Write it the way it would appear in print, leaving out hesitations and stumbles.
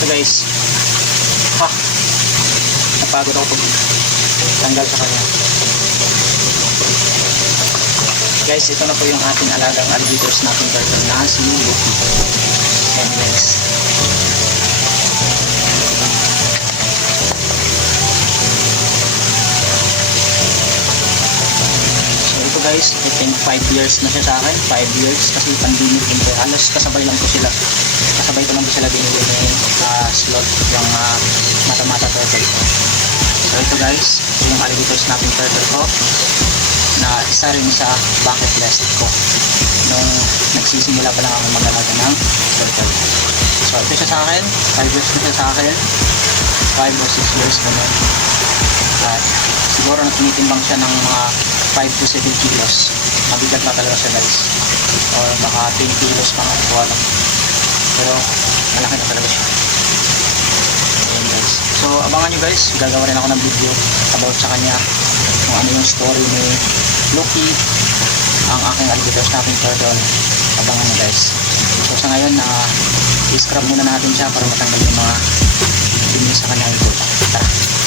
So guys, napagod ako pag tanggal sa kanya. Guys, ito na po yung ating alagang alligators natin turtle na si Lucky. And guys, guys, I think 5 years na siya sa akin. 5 years kasi pandemic din po. Halos kasabay lang po sila. Kasabay ko lang po sila binili ng slot yung mata-mata turtle ko. So ito guys, ito yung alligators natin turtle ko na isa rin sa bucket list ko nung nagsisimula pa lang ako mag-alaga ng turtle. So ito siya sa akin. 5 years na siya sa akin. 5 or 6 years naman. At siguro na tinitimbang siya ng mga 5 to 7 kilos. Mabigat na talaga siya guys. Or baka 10 kilos pa nga. Pero malaki na talaga siya. Ayan guys. So abangan nyo guys. Gagawa rin ako ng video about sa kanya. Kung ano yung story ni Lucky. Ang aking alligators natin turtle. Abangan nyo guys. So sa ngayon i-scrub muna natin siya para matanggal yung mga dumi sa kanya yung puta. Tara.